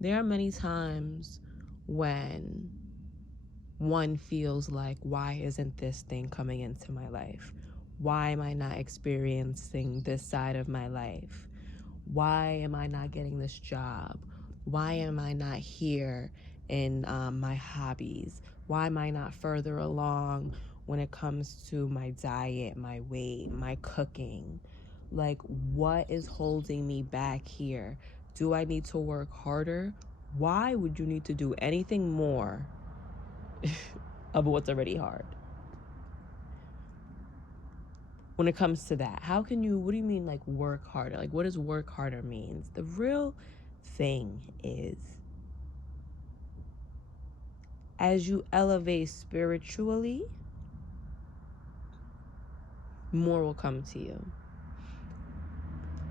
There are many times when one feels like, why isn't this thing coming into my life? Why am I not experiencing this side of my life? Why am I not getting this job? Why am I not here in my hobbies? Why am I not further along when it comes to my diet, my weight, my cooking? Like, what is holding me back here? Do I need to work harder? Why would you need to do anything more of what's already hard? When it comes to that, what do you mean like work harder? Like, what does work harder means? The real thing is, as you elevate spiritually, more will come to you.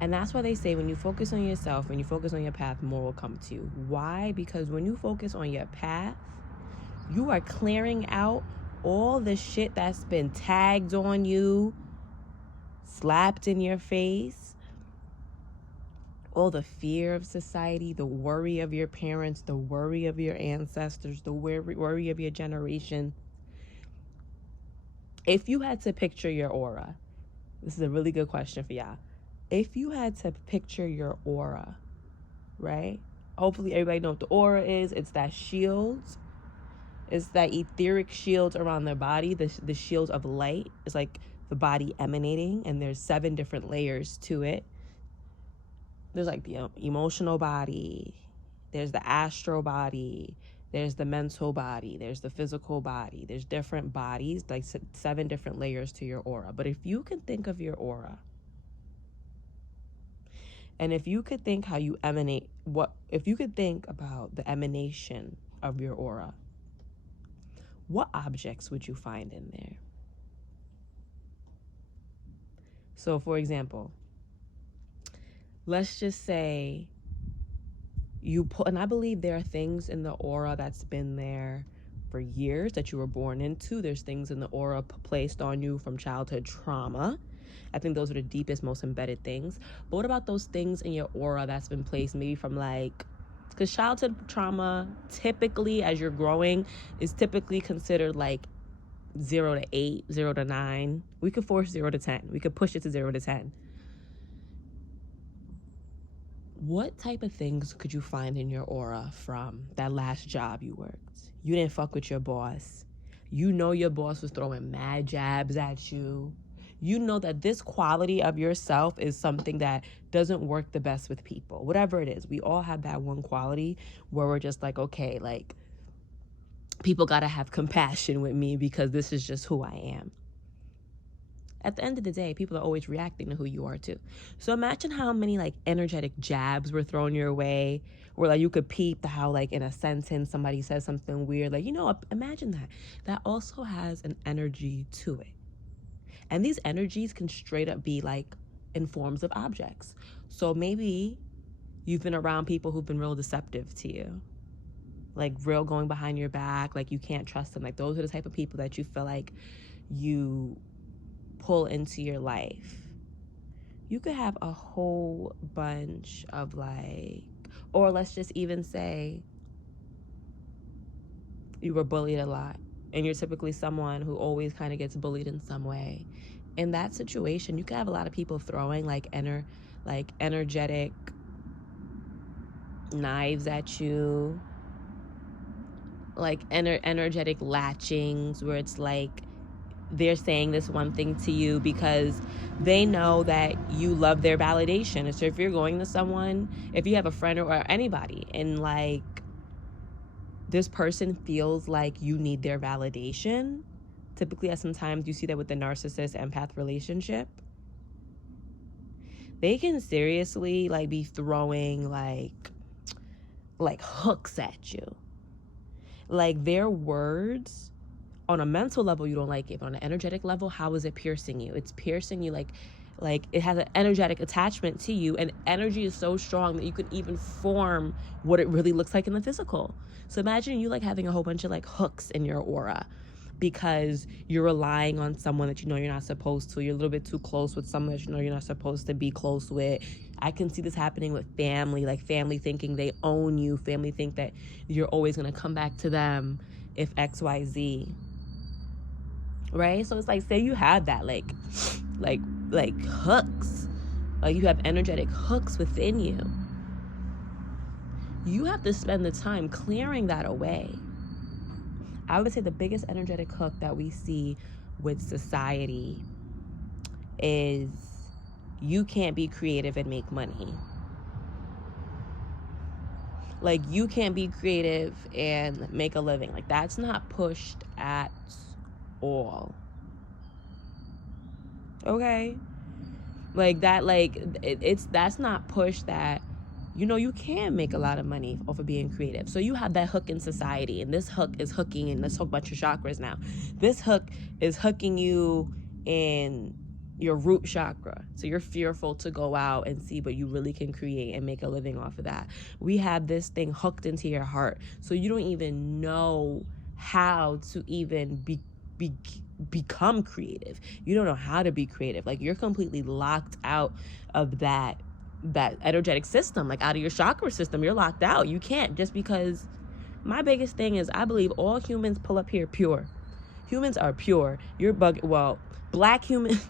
And that's why they say when you focus on yourself, when you focus on your path, more will come to you. Why? Because when you focus on your path, you are clearing out all the shit that's been tagged on you, slapped in your face, all the fear of society, the worry of your parents, the worry of your ancestors, the worry of your generation. If you had to picture your aura, this is a really good question for y'all. If you had to picture your aura, right? Hopefully everybody knows what the aura is. It's that shield. It's that etheric shield around their body, the shield of light. It's like the body emanating, and there's 7 different layers to it. There's like the emotional body, there's the astral body, there's the mental body, there's the physical body. There's different bodies, like 7 different layers to your aura. But if you can think of your aura, and if you could think how you emanate, if you could think about the emanation of your aura, what objects would you find in there? So for example, let's just say and I believe there are things in the aura that's been there for years that you were born into. There's things in the aura placed on you from childhood trauma. I think those are the deepest, most embedded things. But what about those things in your aura that's been placed maybe from because childhood trauma typically, as you're growing, is typically considered like 0 to 8, 0 to 9. We could force 0 to 10. We could push it to 0 to 10. What type of things could you find in your aura from that last job you worked? You didn't fuck with your boss. You know your boss was throwing mad jabs at you. You know that this quality of yourself is something that doesn't work the best with people. Whatever it is, we all have that one quality where we're just like, okay, like, people gotta have compassion with me because this is just who I am. At the end of the day, people are always reacting to who you are too. So imagine how many like energetic jabs were thrown your way, where like you could peep how like in a sentence somebody says something weird. Like, imagine that. That also has an energy to it. And these energies can straight up be like in forms of objects. So maybe you've been around people who've been real deceptive to you. Like real going behind your back, like you can't trust them. Like those are the type of people that you feel like you pull into your life. You could have a whole bunch of or let's just even say you were bullied a lot and you're typically someone who always kind of gets bullied in some way. In that situation, you could have a lot of people throwing energetic knives at you, like energetic latchings, where it's like they're saying this one thing to you because they know that you love their validation. And so if you're going to someone, if you have a friend or anybody, and like this person feels like you need their validation, typically sometimes you see that with the narcissist empath relationship, they can seriously like be throwing like hooks at you. Like their words, on a mental level, you don't like it. But on an energetic level, how is it piercing you? It's piercing you like it has an energetic attachment to you. And energy is so strong that you can even form what it really looks like in the physical. So imagine you like having a whole bunch of like hooks in your aura. because you're relying on someone that you know you're not supposed to. You're a little bit too close with someone that you know you're not supposed to be close with. I can see this happening with family, like family thinking they own you, family think that you're always going to come back to them if XYZ. Right? So it's like, say you have that like hooks. Like you have energetic hooks within you. You have to spend the time clearing that away. I would say the biggest energetic hook that we see with society is you can't be creative and make money. Like you can't be creative and make a living. Like that's not pushed at all. Okay? Like that, like that's not pushed that, you know, you can make a lot of money off of being creative. So you have that hook in society, and this hook is hooking, and let's talk about your chakras now. This hook is hooking you in your root chakra. So you're fearful to go out and see, but you really can create and make a living off of that. We have this thing hooked into your heart. So you don't even know how to even become creative. You don't know how to be creative. Like you're completely locked out of that energetic system, like out of your chakra system. You're locked out. You can't, just because my biggest thing is I believe all humans pull up here pure. Humans are pure. You're black humans.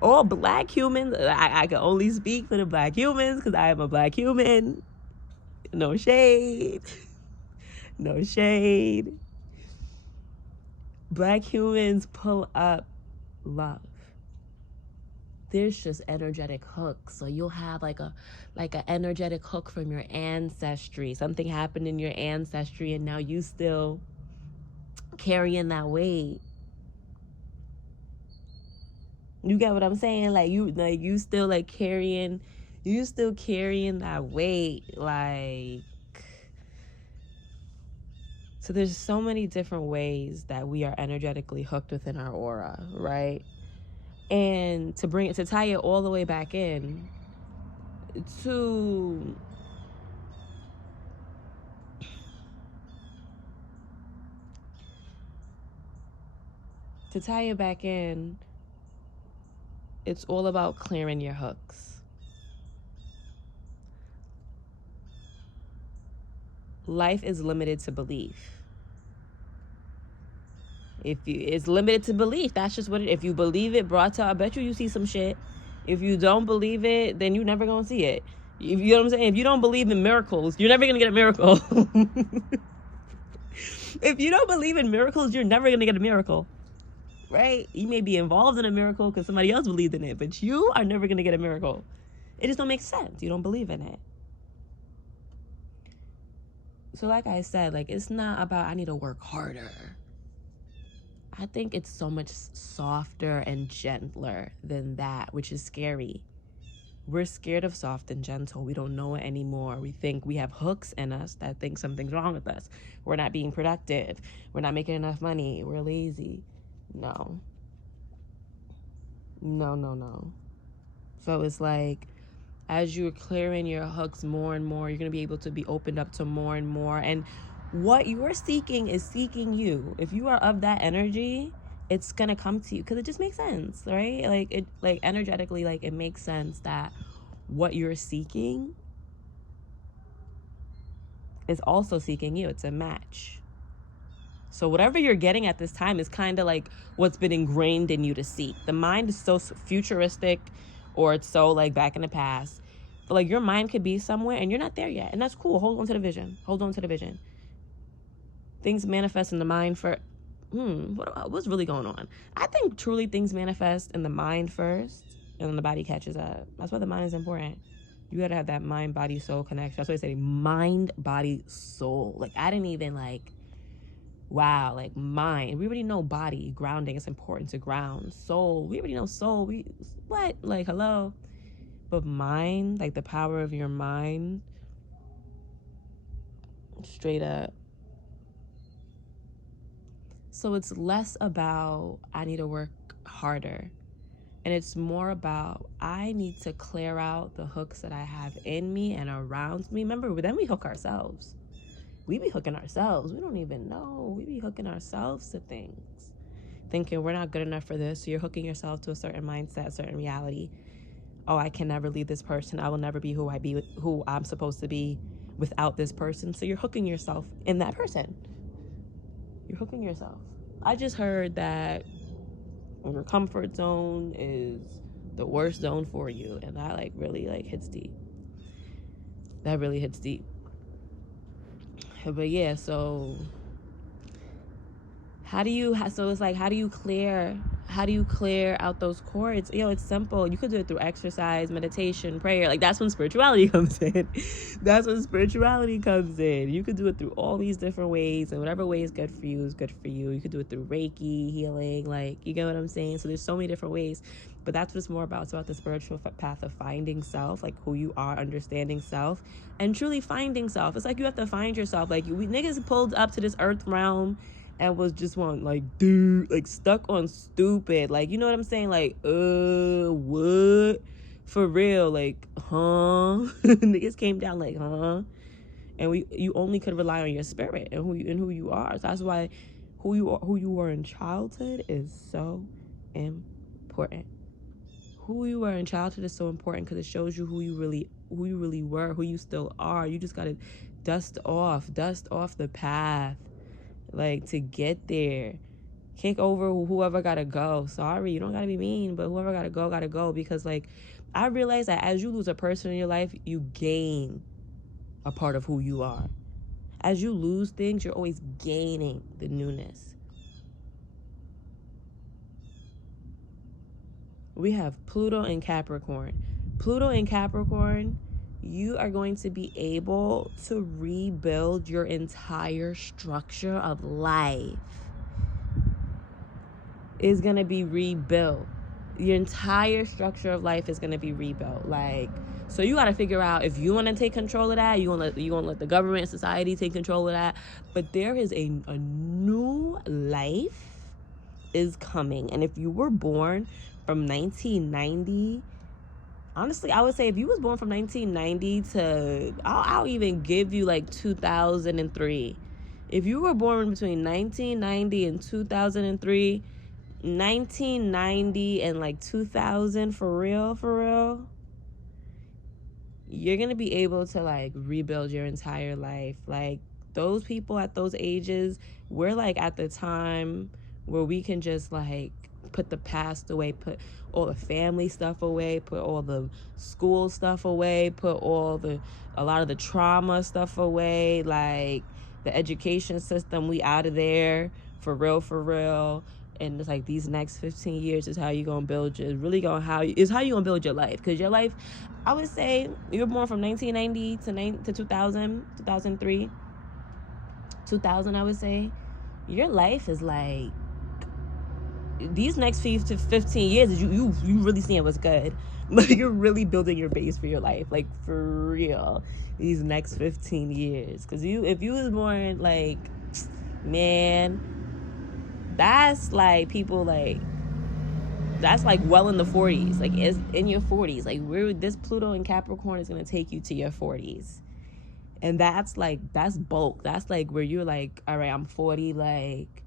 All black humans. I can only speak for the black humans because I am a black human. No shade. No shade. Black humans pull up love. There's just energetic hooks. So you'll have like an energetic hook from your ancestry. Something happened in your ancestry and now you still carrying that weight. You get what I'm saying? Like you still carrying that weight. Like, so there's so many different ways that we are energetically hooked within our aura, right? And to tie it all the way back in to tie it back in, it's all about clearing your hooks. Life is limited to belief. It's limited to belief. That's just what it. If you believe it, brought to, I bet you see some shit. If you don't believe it, then you never gonna see it. You know what I'm saying? If you don't believe in miracles, you're never gonna get a miracle. If you don't believe in miracles, you're never gonna get a miracle. Right? You may be involved in a miracle because somebody else believed in it, but you are never gonna get a miracle. It just don't make sense. You don't believe in it. So like I said, it's not about I need to work harder. I think it's so much softer and gentler than that, which is scary. We're scared of soft and gentle. We don't know it anymore. We think we have hooks in us that think something's wrong with us. We're not being productive. We're not making enough money. We're lazy. No. So it's like, as you're clearing your hooks more and more, you're going to be able to be opened up to more and more. And what you're seeking is seeking you. If you are of that energy, it's going to come to you because it just makes sense, right? Energetically, it makes sense that what you're seeking is also seeking you. It's a match. So whatever you're getting at this time is kind of like what's been ingrained in you to seek. The mind is so futuristic, or it's so back in the past. But your mind could be somewhere and you're not there yet. And that's cool. Hold on to the vision. Things manifest in the mind for, what's really going on? I think truly things manifest in the mind first and then the body catches up. That's why the mind is important. You got to have that mind, body, soul connection. That's why I say mind, body, soul. I didn't even wow, mind. We already know body, grounding. It's important to ground. Soul, we already know soul. Hello? But mind, the power of your mind, straight up. So it's less about I need to work harder. And it's more about I need to clear out the hooks that I have in me and around me. Remember, then we hook ourselves. we be hooking ourselves. We don't even know. We be hooking ourselves to things, thinking we're not good enough for this. So you're hooking yourself to a certain mindset, a certain reality. Oh, I can never leave this person. I will never be who I'm supposed to be without this person. So you're hooking yourself in that person. You're hooking yourself. I just heard that your comfort zone is the worst zone for you, and that like really like hits deep. That really hits deep. But yeah, so how do you clear out those cords? It's simple. You could do it through exercise, meditation, prayer. Like, that's when spirituality comes in. That's when spirituality comes in. You could do it through all these different ways, and whatever way is good for you is good for you. You could do it through Reiki, healing, like, you get what I'm saying? So there's so many different ways, but that's what it's more about. It's about the spiritual path of finding self, like who you are, understanding self, and truly finding self. It's like you have to find yourself. Like, we niggas pulled up to this earth realm and was just like stuck on stupid, like, you know what I'm saying, like, what, for real, like, huh? Niggas came down like, huh? And you only could rely on your spirit and who you are. So that's why who you were in childhood is so important. Who you were in childhood is so important, because it shows you who you really were, who you still are. You just gotta dust off the path, like, to get there. Kick over whoever gotta go. Sorry, you don't gotta be mean, but whoever gotta go, because, like, I realize that as you lose a person in your life, you gain a part of who you are. As you lose things, you're always gaining the newness. We have Pluto and Capricorn. Pluto and Capricorn, you are going to be able to rebuild your entire structure of life. Is going to be rebuilt. Your entire structure of life is going to be rebuilt. Like, so you got to figure out if you want to take control of that. You want to let the government, society take control of that. But there is a new life is coming. And if you were born from 1990, honestly, I would say if you was born from 1990 to, I'll even give you like 2003. If you were born between 1990 and 2003, 1990 and like 2000, for real, you're gonna be able to like rebuild your entire life. Like, those people at those ages, we're like at the time where we can just like put the past away, put all the family stuff away, put all the school stuff away, put a lot of the trauma stuff away, like the education system, we out of there, for real. And it's like these next 15 years is how you gonna build how you gonna build your life. Because your life, I would say, you're born from 1990 to 2000, 2003, 2000, I would say. Your life is like, these next 15 years, you really seeing what's good. Like, you're really building your base for your life, like, for real, these next 15 years. Because if you was born, like, man, that's like people, like, that's like well in the 40s, like, it's in your 40s, like, this Pluto in Capricorn is going to take you to your 40s. And that's bulk. That's like where you're like, all right, I'm 40, like,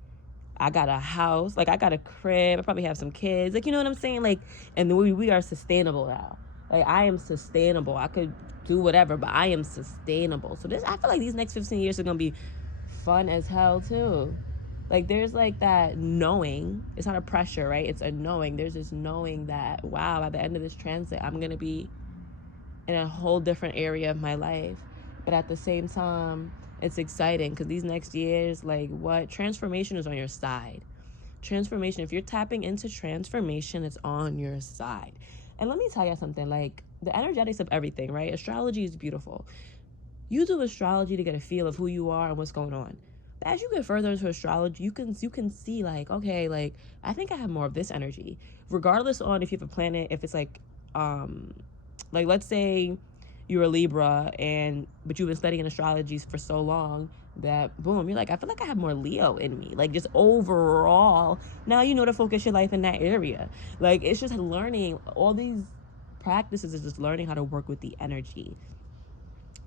I got a house, like, I got a crib, I probably have some kids, like, you know what I'm saying, like, and we are sustainable now. Like, I am sustainable. I could do whatever, but I am sustainable. So I feel like these next 15 years are gonna be fun as hell too. Like, there's like that knowing. It's not a pressure, right? It's a knowing. There's this knowing that, wow, at the end of this transit, I'm gonna be in a whole different area of my life. But at the same time, it's exciting, because these next years, like, what transformation is on your side. Transformation, if you're tapping into transformation, it's on your side. And let me tell you something, like, the energetics of everything, right? Astrology is beautiful. You do astrology to get a feel of who you are and what's going on. But as you get further into astrology, you can see, like, okay, like, I think I have more of this energy, regardless on if you have a planet, if it's like let's say you're a Libra, but you've been studying astrology for so long that, boom, you're like, I feel like I have more Leo in me. Like, just overall, now you know to focus your life in that area. Like, it's just learning. All these practices is just learning how to work with the energy.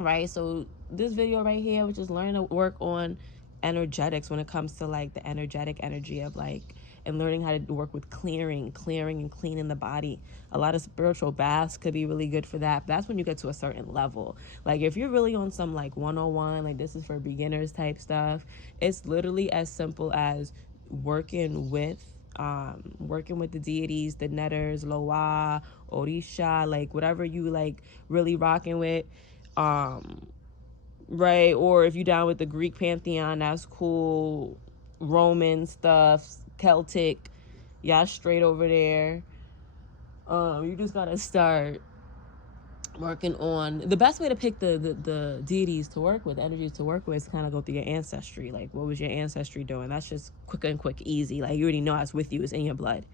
right? So this video right here, which is learning to work on energetics when it comes to like the energetic energy of like, and learning how to work with clearing and cleaning the body. A lot of spiritual baths could be really good for that. But that's when you get to a certain level. Like if you're really on some like 101, like this is for beginners type stuff, it's literally as simple as working with the deities, the netters, Loa, Orisha, like whatever you like really rocking with. Right? Or if you down with the Greek pantheon, that's cool. Roman stuff, Celtic, y'all straight over there. You just gotta start working on the best way to pick the deities to work with, energies to work with, is kind of go through your ancestry. Like, what was your ancestry doing? That's just quick, easy. Like, you already know it's with you, it's in your blood.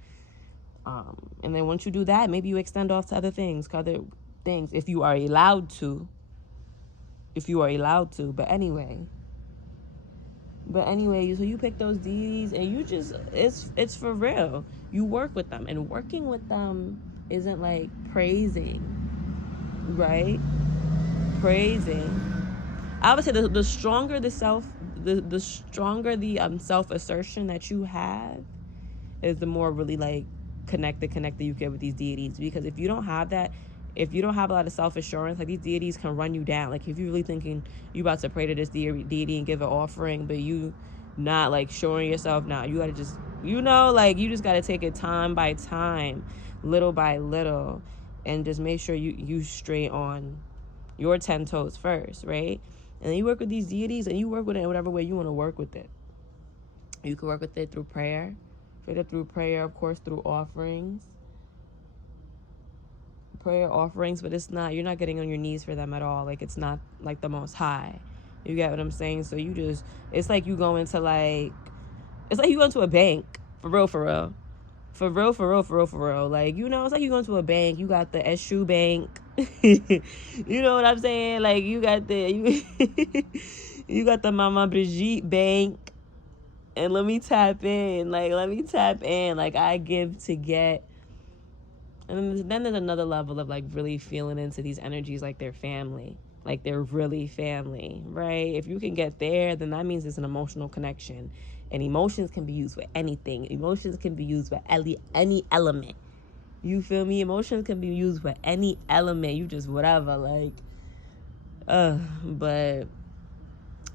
And then once you do that, maybe you extend off to other things, if you are allowed to. But anyway, so you pick those deities and you just, it's for real. You work with them, and working with them isn't like praising, right? Praising. I would say the stronger the stronger the self assertion that you have, is the more really like connected you get with these deities. Because if you don't have that, if you don't have a lot of self-assurance, like these deities can run you down. Like if you're really thinking you about to pray to this deity and give an offering, but you not like showing yourself, now you gotta just, like you just gotta take it time by time, little by little, and just make sure you straight on your 10 toes first, right? And then you work with these deities, and you work with it in whatever way you want to work with it. You can work with it through prayer, of course, through offerings, but it's not, you're not getting on your knees for them at all. Like, it's not like the Most High. You get what I'm saying? So you just, it's like you go into like, it's like you go into a bank, for real. Like, it's like you go into a bank, you got the Eshu bank, you know what I'm saying? Like, you got you got the Mama Brigitte bank, and let me tap in, like I give to get. And then there's another level of like really feeling into these energies like they're family, like they're really family, right? If you can get there, then that means it's an emotional connection. And emotions can be used for anything. Emotions can be used for any element. You feel me? Emotions can be used for any element. You just whatever, like, but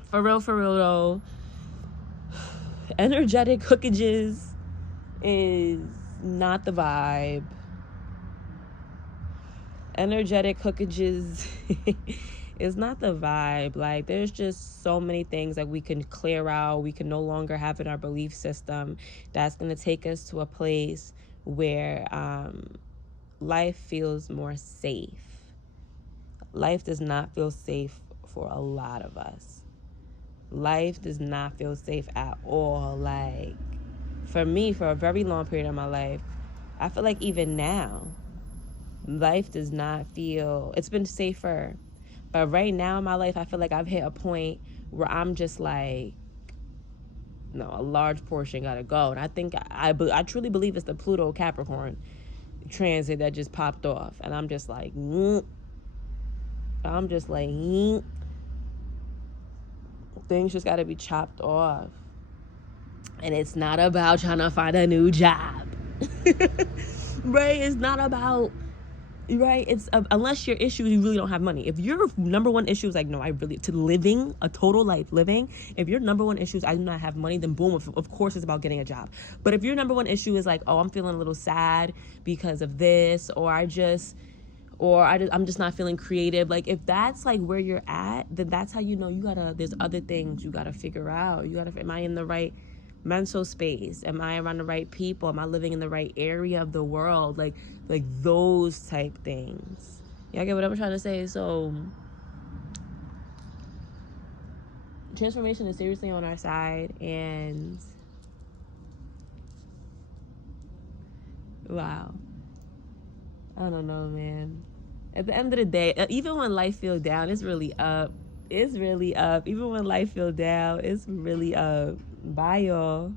for real though, energetic hookages is not the vibe. Energetic hookages is not the vibe. Like, there's just so many things that we can clear out, we can no longer have in our belief system, that's going to take us to a place where life feels more safe. Life does not feel safe for a lot of us. Life does not feel safe at all. Like, for me, for a very long period of my life, I feel like even now, life does not feel, it's been safer. But right now in my life, I feel like I've hit a point where I'm just like, no, a large portion gotta go. And I think, I truly believe it's the Pluto Capricorn transit that just popped off. And I'm just like, things just gotta be chopped off. And it's not about trying to find a new job. Right? It's not about, right? It's unless your issue is you really don't have money. If your number one issue is like, no, I really, to living a total life living, if your number one issue is I do not have money, then boom, of course it's about getting a job. But if your number one issue is like, oh, I'm feeling a little sad because of this, or I'm just not feeling creative, like if that's like where you're at, then that's how you know there's other things you gotta figure out. Am I in the right mental space? Am I around the right people? Am I living in the right area of the world? Like those type things. Y'all get what I'm trying to say? So transformation is seriously on our side, and wow, I don't know, man. At the end of the day, even when life feels down, it's really up. Even when life feels down, it's really up. Bye, y'all.